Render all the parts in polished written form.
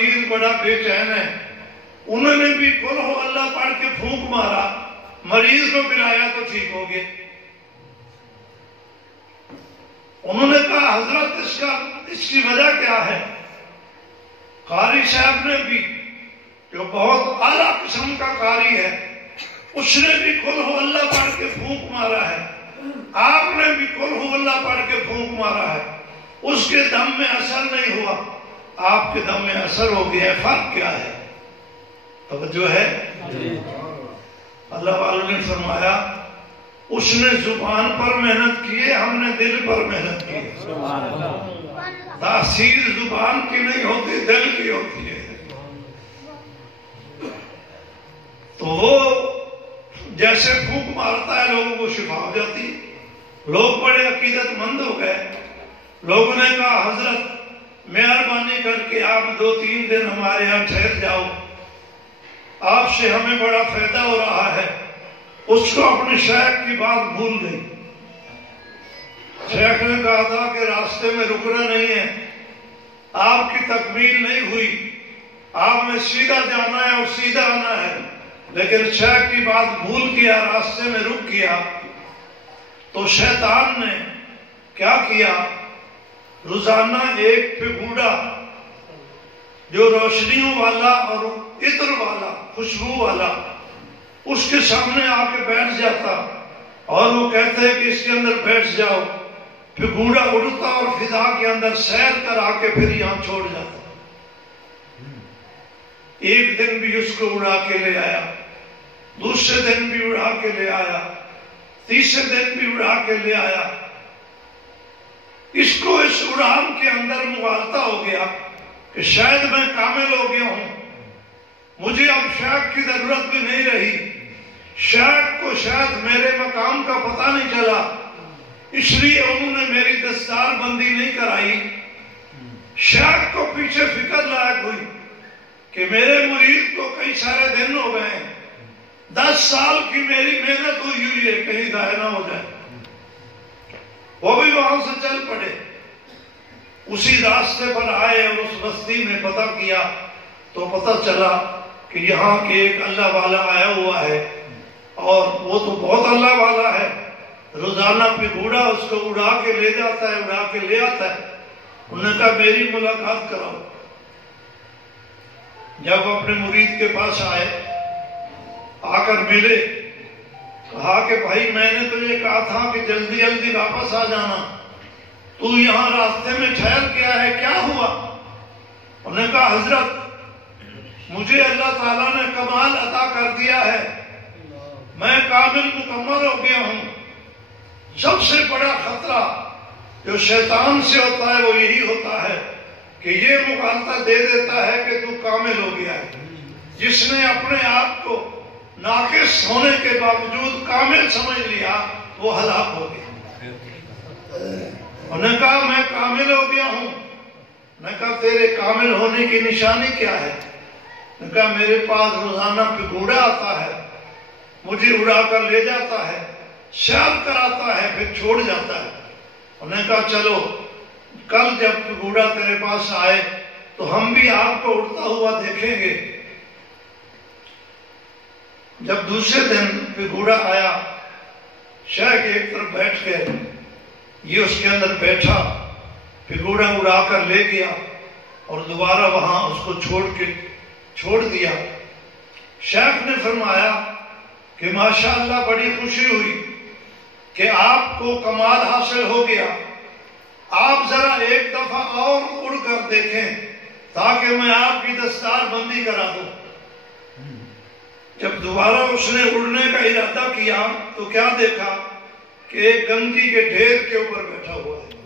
مریض بڑا بے چین ہے، انہوں نے بھی قل ہو اللہ پڑھ کے پھونک مارا، مریض کو پلایا تو ٹھیک ہو گیا۔ انہوں نے کہا حضرت اس کی وجہ کیا ہے؟ قاری صاحب نے بھی، جو بہت اعلیٰ قسم کا قاری ہے، اس نے بھی قل ہو اللہ پڑھ کے پھونک مارا ہے، آپ نے بھی قل ہو اللہ پڑھ کے پھونک مارا ہے، اس کے دم میں اثر نہیں ہوا، آپ کے دم میں اثر ہو گیا ہے، فرق کیا ہے؟ توجہ ہے؟ اللہ والوں نے فرمایا اس نے زبان پر محنت کی ہے، ہم نے دل پر محنت کی ہے۔ تاثیر زبان کی نہیں ہوتی، دل کی ہوتی ہے۔ تو وہ جیسے پھونک مارتا ہے لوگوں کو شفا ہو جاتی۔ لوگ بڑے عقیدت مند ہو گئے، لوگوں نے کہا حضرت مہربانی کر کے آپ 2-3 دن ہمارے یہاں ٹھہر جاؤ، آپ سے ہمیں بڑا فائدہ ہو رہا ہے۔ اس کو اپنے شیخ کی بات بھول گئی۔ شیخ نے کہا تھا کہ راستے میں رکنا نہیں ہے، آپ کی تکمیل نہیں ہوئی، آپ نے سیدھا جانا ہے اور سیدھا آنا ہے، لیکن شیخ کی بات بھول گیا، راستے میں رک گیا۔ تو شیطان نے کیا کیا؟ روزانہ ایک پھگوڑا جو روشنیوں والا اور عطر والا، خوشبو والا، اس کے سامنے آ کے بیٹھ جاتا اور وہ کہتے ہیں کہ اس کے اندر بیٹھ جاؤ، پھگوڑا اڑتا اور فضا کے اندر سیر کرا کے پھر یہاں چھوڑ جاتا۔ ایک دن بھی اس کو اڑا کے لے آیا، دوسرے دن بھی اڑا کے لے آیا، تیسرے دن بھی اڑا کے لے آیا۔ اس کو اس اڑان کے اندر مغالطہ ہو گیا کہ شاید میں کامل ہو گیا ہوں، مجھے اب شیخ کی ضرورت بھی نہیں رہی، شیخ کو شاید میرے مقام کا پتہ نہیں چلا، اس لیے انہوں نے میری دستار بندی نہیں کرائی۔ شیخ کو پیچھے فکر لاحق ہوئی کہ میرے مرید کو کئی سارے دن ہو گئے ہیں، 10 سال کی میری محنت ہوئی ہے، کہیں ضائع نہ ہو جائے۔ وہ بھی وہاں سے چل پڑے، اسی راستے پر آئے اور اس بستی میں پتہ کیا تو پتہ چلا کہ یہاں کے ایک اللہ والا آیا ہوا ہے، اور وہ تو بہت اللہ والا ہے، روزانہ پھگوڑا اس کو اڑا کے لے جاتا ہے، اڑا کے لے آتا ہے۔ انہوں نے کہا میری ملاقات کراؤ۔ جب اپنے مرید کے پاس آئے، آ کر ملے، کہا کہ بھائی میں نے تجھے کہا تھا کہ جلدی جلدی واپس آ جانا، تو یہاں راستے میں ٹھہر گیا ہے، کیا ہوا؟ انہوں نے کہا حضرت مجھے اللہ تعالیٰ نے کمال عطا کر دیا ہے، میں کامل مکمل ہو گیا ہوں۔ سب سے بڑا خطرہ جو شیطان سے ہوتا ہے وہ یہی ہوتا ہے کہ یہ مغالطہ دے دیتا ہے کہ تو کامل ہو گیا ہے۔ جس نے اپنے آپ کو ناقص ہونے کے باوجود کامل سمجھ لیا وہ ہلاک ہو گیا۔ انہوں نے کہا میں کامل ہو گیا ہوں۔ میں نے کہا تیرے کامل ہونے کی نشانی کیا ہے؟ میں نے کہا میرے پاس روزانہ پھگوڑا آتا ہے، مجھے اڑا کر لے جاتا ہے، شاد کراتا ہے، پھر چھوڑ جاتا ہے۔ انہوں نے کہا چلو کل جب پھگوڑا تیرے پاس آئے تو ہم بھی آپ کو اڑتا ہوا دیکھیں گے۔ جب دوسرے دن پھگوڑا آیا، شیخ ایک طرف بیٹھ گئے، یہ اس کے اندر بیٹھا، پھگوڑا اڑا کر لے گیا اور دوبارہ وہاں اس کو چھوڑ دیا۔ شیخ نے فرمایا کہ ماشاءاللہ بڑی خوشی ہوئی کہ آپ کو کمال حاصل ہو گیا، آپ ذرا ایک دفعہ اور اڑ کر دیکھیں تاکہ میں آپ کی دستار بندی کرا دوں۔ جب دوبارہ اس نے اڑنے کا ارادہ کیا تو کیا دیکھا کہ ایک گندگی کے ڈھیر کے اوپر بیٹھا ہوا ہے،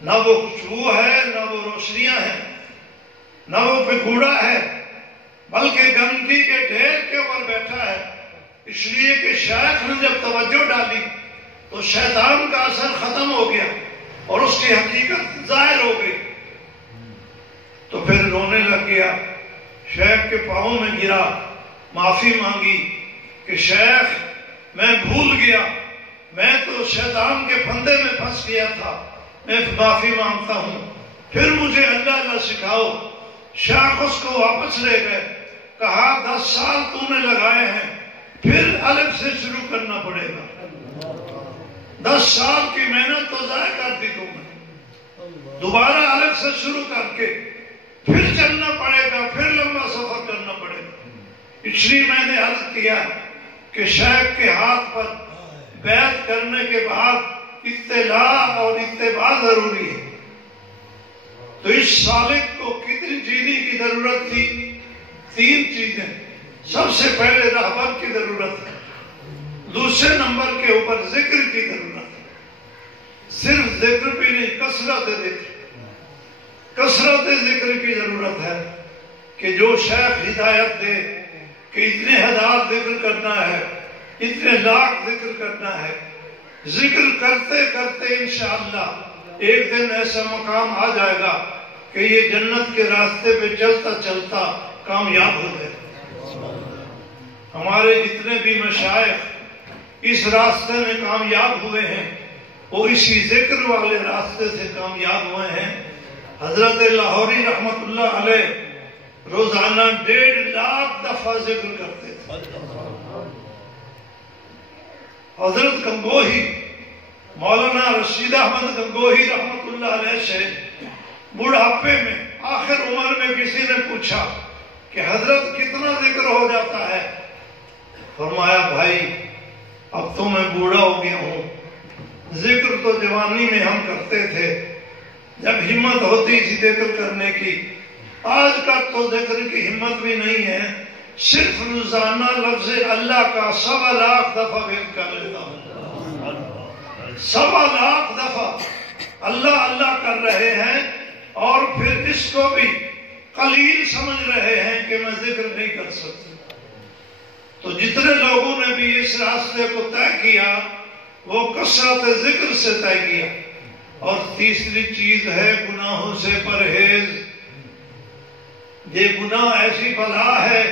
نہ وہ خوشبو ہے، نہ وہ روشنیاں ہیں، نہ وہ پھگوڑا ہے، بلکہ گندگی کے ڈھیر کے اوپر بیٹھا ہے۔ اس لیے کہ شیخ نے جب توجہ ڈالی تو شیطان کا اثر ختم ہو گیا اور اس کی حقیقت ظاہر ہو گئی۔ تو پھر رونے لگ گیا، شیخ کے پاؤں میں گرا، معافی مانگی کہ شیخ میں بھول گیا، میں تو شیطان کے پھندے میں پھنس گیا تھا، میں معافی مانگتا ہوں۔ پھر مجھے اللہ سکھاؤ۔ شیخ اس کو واپس لے گئے، کہا 10 سال تو نے لگائے ہیں، پھر الف سے شروع کرنا پڑے گا۔ 10 سال کی محنت تو ضائع کر دی تم نے، دوبارہ الف سے شروع کر کے پھر چلنا پڑے گا، پھر لمبا سفر کرنا پڑے گا۔ اس لیے میں نے عرض کیا کہ شیخ کے ہاتھ پر بیعت کرنے کے بعد اطلاع اور اتباع ضروری ہے۔ تو اس سالک کو کتنی چیزیں کی ضرورت تھی؟ 3 چیزیں۔ سب سے پہلے رہبر کی ضرورت ہے، دوسرے نمبر کے اوپر ذکر کی ضرورت ہے، صرف ذکر بھی نہیں، کثرت ذکر کی ضرورت ہے کہ جو شیخ ہدایت دے کہ اتنے 1000 ذکر کرنا ہے، اتنے لاکھ ذکر کرنا ہے، ذکر کرتے کرتے انشاءاللہ ایک دن ایسا مقام آ جائے گا کہ یہ جنت کے راستے پہ چلتا چلتا کامیاب ہو جائے۔ ہمارے جتنے بھی مشائخ اس راستے میں کامیاب ہوئے ہیں وہ اسی ذکر والے راستے سے کامیاب ہوئے ہیں۔ حضرت لاہوری رحمت اللہ علیہ روزانہ 1.5 لاکھ دفعہ ذکر کرتے تھے۔ حضرت گنگوہی مولانا رشید احمد گنگوہی رحمت اللہ علیہ سے بڑھاپے میں آخر عمر میں کسی نے پوچھا کہ حضرت کتنا ذکر ہو جاتا ہے؟ فرمایا بھائی اب تو میں بوڑھا ہو گیا ہوں، ذکر تو جوانی میں ہم کرتے تھے جب ہمت ہوتی تھی ذکر کرنے کی، آج کا تو ذکر کی ہمت بھی نہیں ہے، صرف روزانہ لفظ اللہ کا 1.25 لاکھ دفعہ ورد کر لیتا ہوں۔ 1.25 لاکھ دفعہ اللہ اللہ کر رہے ہیں اور پھر اس کو بھی قلیل سمجھ رہے ہیں کہ میں ذکر نہیں کر سکتا۔ تو جتنے لوگوں نے بھی اس راستے کو طے کیا وہ کثرت ذکر سے طے کیا۔ اور تیسری چیز ہے گناہوں سے پرہیز۔ یہ گناہ ایسی بلا ہے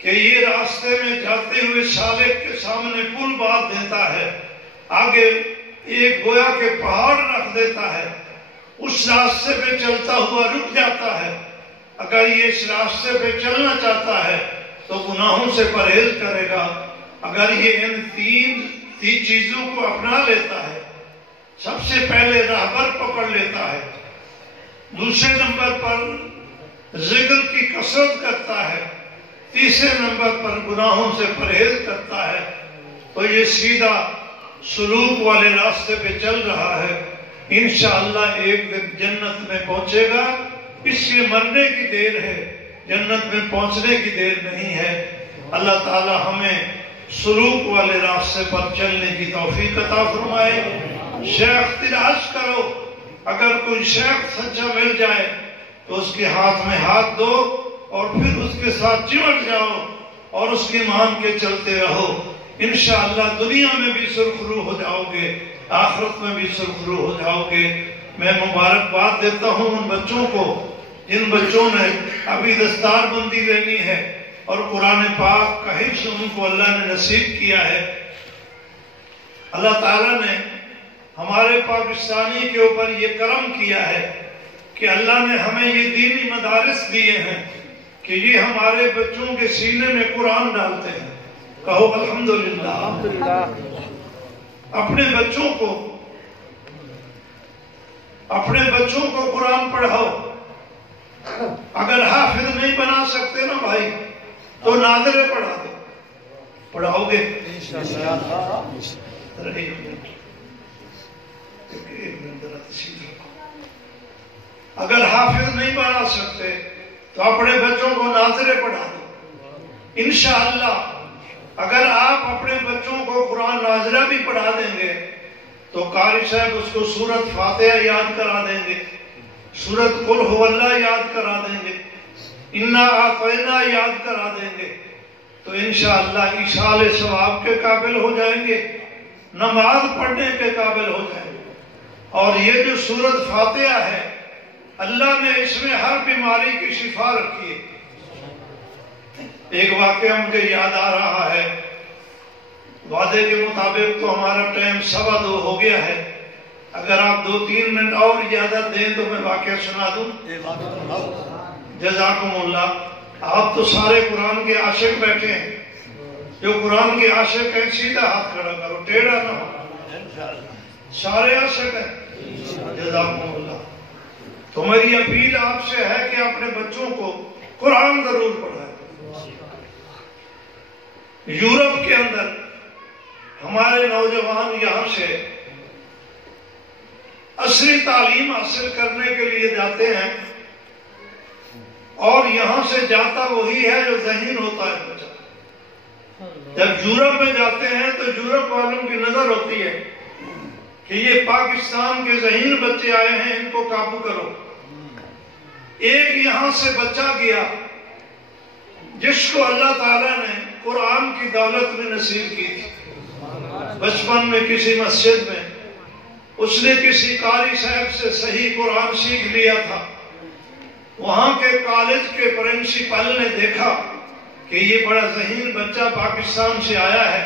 کہ یہ راستے میں جاتے ہوئے سالک کے سامنے پل باندھ دیتا ہے، آگے ایک گویا کے پہاڑ رکھ دیتا ہے، اس راستے پہ چلتا ہوا رک جاتا ہے۔ اگر یہ اس راستے پہ چلنا چاہتا ہے تو گناہوں سے پرہیز کرے گا۔ اگر یہ ان تین چیزوں کو اپنا لیتا ہے، سب سے پہلے رہبر پکڑ لیتا ہے، دوسرے نمبر پر ذکر کی کثرت کرتا ہے، تیسرے نمبر پر گناہوں سے پرہیز کرتا ہے، تو یہ سیدھا سلوک والے راستے پہ چل رہا ہے۔ انشاءاللہ ایک دن جنت میں پہنچے گا۔ اس لیے مرنے کی دیر ہے، جنت میں پہنچنے کی دیر نہیں ہے۔ اللہ تعالی ہمیں سلوک والے راستے پر چلنے کی توفیق عطا فرمائے۔ شیخ تلاش کرو، اگر کوئی شیخ سچا مل جائے تو اس کے ہاتھ میں ہاتھ دو اور پھر اس کے ساتھ چمٹ جاؤ اور اس کی مان کے چلتے رہو۔ انشاءاللہ دنیا میں بھی سرخرو ہو جاؤ گے، آخرت میں بھی سرخرو ہو جاؤ گے۔ میں مبارکباد دیتا ہوں ان بچوں کو جن بچوں نے ابھی دستار بندی لینی ہے اور قرآن پاک کا حفظ ان کو اللہ نے نصیب کیا ہے۔ اللہ تعالیٰ نے ہمارے پاکستانی کے اوپر یہ کرم کیا ہے کہ اللہ نے ہمیں یہ دینی مدارس دیے ہیں کہ یہ ہمارے بچوں کے سینے میں قرآن ڈالتے ہیں۔ کہو الحمدللہ۔ اپنے بچوں کو قرآن پڑھاؤ۔ اگر حافظ نہیں بنا سکتے نا بھائی تو ناظرے پڑھا دو، پڑھاؤ گے؟ اگر حافظ نہیں بنا سکتے تو اپنے بچوں کو ناظرے پڑھا دو۔ انشاءاللہ اگر آپ اپنے بچوں کو قرآن ناظرہ بھی پڑھا دیں گے تو قاری صاحب اس کو سورت فاتحہ یاد کرا دیں گے، سورت قل ہو اللہ یاد کرا دیں گے، انا اعطینا یاد کرا دیں گے، تو انشاءاللہ ایصال ثواب کے قابل ہو جائیں گے، نماز پڑھنے کے قابل ہو جائیں گے۔ اور یہ جو سورت فاتحہ ہے اللہ نے اس میں ہر بیماری کی شفا رکھی ہے۔ ایک واقعہ مجھے یاد آ رہا ہے، وعدے کے مطابق تو ہمارا ٹائم 2:15 ہو گیا ہے، اگر آپ 2-3 منٹ اور اجازت دیں تو میں واقعہ سنا دوں. جزاکم اللہ. آپ تو سارے قرآن کے عاشق بیٹھے ہیں. جو قرآن کے عاشق ہیں سیدھا ہاتھ کھڑا کرو, ٹیڑھا نہ ہو. سارے عاشق ہیں. جزاکم اللہ. تو میری اپیل آپ سے ہے کہ اپنے بچوں کو قرآن ضرور پڑھائیں. یورپ کے اندر ہمارے نوجوان یہاں سے عصری تعلیم حاصل کرنے کے لیے جاتے ہیں, اور یہاں سے جاتا وہی ہے جو ذہین ہوتا ہے بچہ. جب یورپ میں جاتے ہیں تو یورپ والوں کی نظر ہوتی ہے کہ یہ پاکستان کے ذہین بچے آئے ہیں, ان کو قابو کرو. ایک یہاں سے بچہ گیا جس کو اللہ تعالیٰ نے قرآن کی دولت میں نصیب کی تھی. بچپن میں کسی مسجد میں اس نے کسی قاری صاحب سے صحیح قرآن سیکھ لیا تھا. وہاں کے کالج کے پرنسپل نے دیکھا کہ یہ بڑا ذہین بچہ پاکستان سے آیا ہے.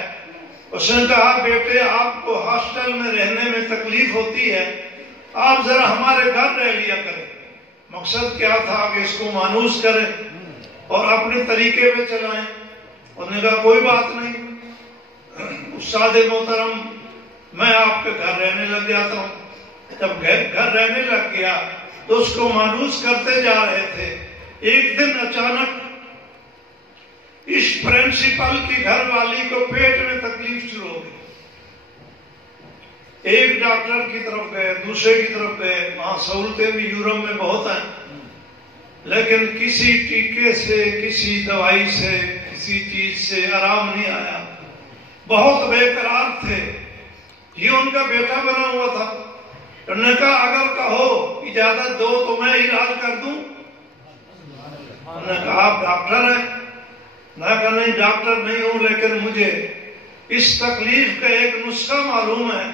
اس نے کہا بیٹے آپ کو ہاسٹل میں رہنے میں تکلیف ہوتی ہے, آپ ذرا ہمارے گھر رہ لیا کریں. مقصد کیا تھا کہ اس کو مانوس کریں اور اپنے طریقے پہ چلائیں. انہوں نے کہا کوئی بات نہیں استاد محترم, میں آپ کے گھر رہنے لگ جاتا ہوں. جب گھر رہنے لگ گیا تو اس کو مانوس کرتے جا رہے تھے. ایک دن اچانک اس پرنسپل کی گھر والی کو پیٹ میں تکلیف شروع ہو گئی. ایک ڈاکٹر کی طرف گئے, دوسرے کی طرف گئے. وہاں سہولتیں بھی یورپ میں بہت ہیں, لیکن کسی ٹیکے سے, کسی دوائی سے, کسی چیز سے آرام نہیں آیا. بہت بے قرار تھے. یہ ان کا بیٹا بنا ہوا تھا. انہوں نے کہا اگر کہو اجازت دو تو میں علاج کر دوں. انہوں نے کہا آپ ڈاکٹر ہیں؟ میں کہا نہیں ڈاکٹر نہیں ہوں, لیکن مجھے اس تکلیف کا ایک نسخہ معلوم ہے.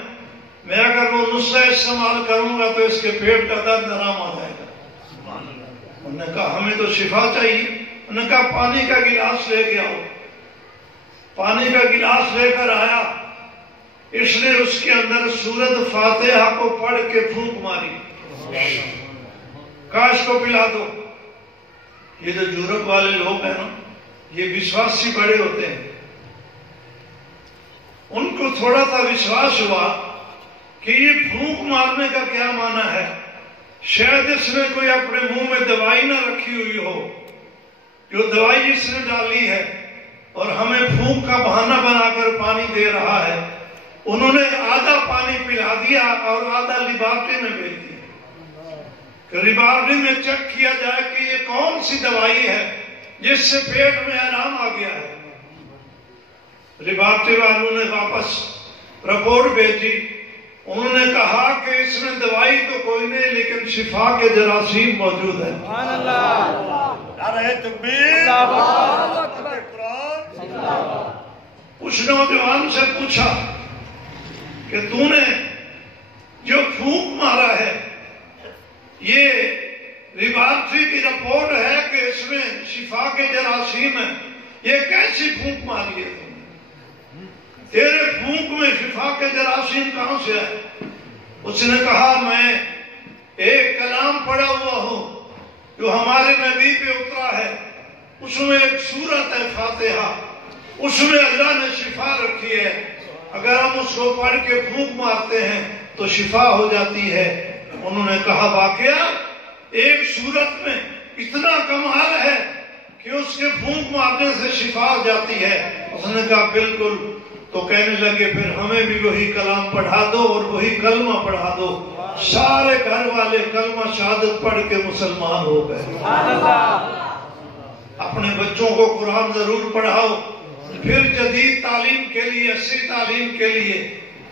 میں اگر وہ نسخہ استعمال کروں گا تو اس کے پیٹ کا درد آرام آ جائے گا. انہوں نے کہا ہمیں تو شفا چاہیے. انہوں نے کہا پانی کا گلاس لے کے آؤ. پانی کا گلاس لے کر آیا. اس نے اس کے اندر سورۃ فاتحہ کو پڑھ کے پھونک ماری. کاش کو پلا دو. یہ جو یورپ والے لوگ ہیں نا, یہ وشواسی بڑے ہوتے ہیں. ان کو تھوڑا سا وشواس ہوا کہ یہ پھونک مارنے کا کیا معنی ہے. شاید اس نے کوئی اپنے منہ میں دوائی نہ رکھی ہوئی ہو, جو دوائی اس نے ڈالی ہے اور ہمیں پھونک کا بہانہ بنا کر پانی دے رہا ہے. انہوں نے آدھا پانی پلا دیا اور آدھا لیبارٹری میں بھیج دیا کہ لیبارٹری میں چیک کیا جائے کہ یہ کون سی دوائی ہے جس سے پیٹ میں آرام آ گیا ہے. لیبارٹری والوں نے واپس رپورٹ بھیجی. انہوں نے کہا کہ اس میں دوائی تو کوئی نہیں, لیکن شفا کے جراثیم موجود ہیں. سبحان اللہ. نعرہ تکبیر. اس نوجوان سے پوچھا کہ تو نے جو پھونک مارا ہے, یہ لیبارٹری کی رپورٹ ہے کہ اس میں شفا کے جراثیم ہیں, یہ کیسی پھونک ماری ہے؟ تیرے پھونک میں شفا کے جراثیم کہاں سے ہے؟ اس نے کہا میں ایک کلام پڑھا ہوا ہوں جو ہمارے نبی پہ اترا ہے. اس میں ایک سورت ہے فاتحہ, اس میں اللہ نے شفا رکھی ہے. اگر ہم اس کو پڑھ کے پھونک مارتے ہیں تو شفا ہو جاتی ہے. انہوں نے کہا واقعہ ایک سورت میں اتنا کمال ہے کہ اس کے پھونک مارنے سے شفا ہو جاتی ہے. اس نے کہا بالکل. تو کہنے لگے پھر ہمیں بھی وہی کلام پڑھا دو اور وہی کلمہ پڑھا دو. سارے گھر والے کلمہ شہادت پڑھ کے مسلمان ہو گئے. اپنے بچوں کو قرآن ضرور پڑھاؤ. پھر جدید تعلیم کے لیے, عصری تعلیم کے لیے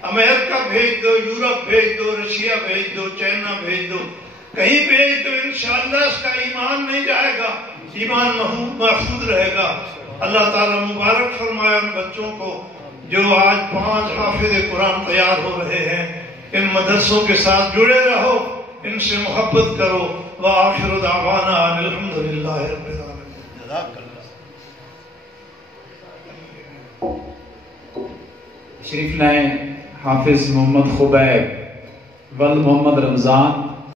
امریکہ بھیج دو, یورپ بھیج دو, رشیا بھیج دو, چائنا بھیج دو, کہیں بھیج دو. انشاءاللہ اس کا ایمان نہیں جائے گا, ایمان محفوظ رہے گا. اللہ تعالیٰ مبارک فرمائے ان بچوں کو جو آج 5 حافظ قرآن تیار ہو رہے ہیں. ان مدرسوں کے ساتھ جڑے رہو, ان سے محبت کرو. وآخر دعوانا ان الحمدللہ رب العالمین. شریف لائیں حافظ محمد خبیب ول محمد رمضان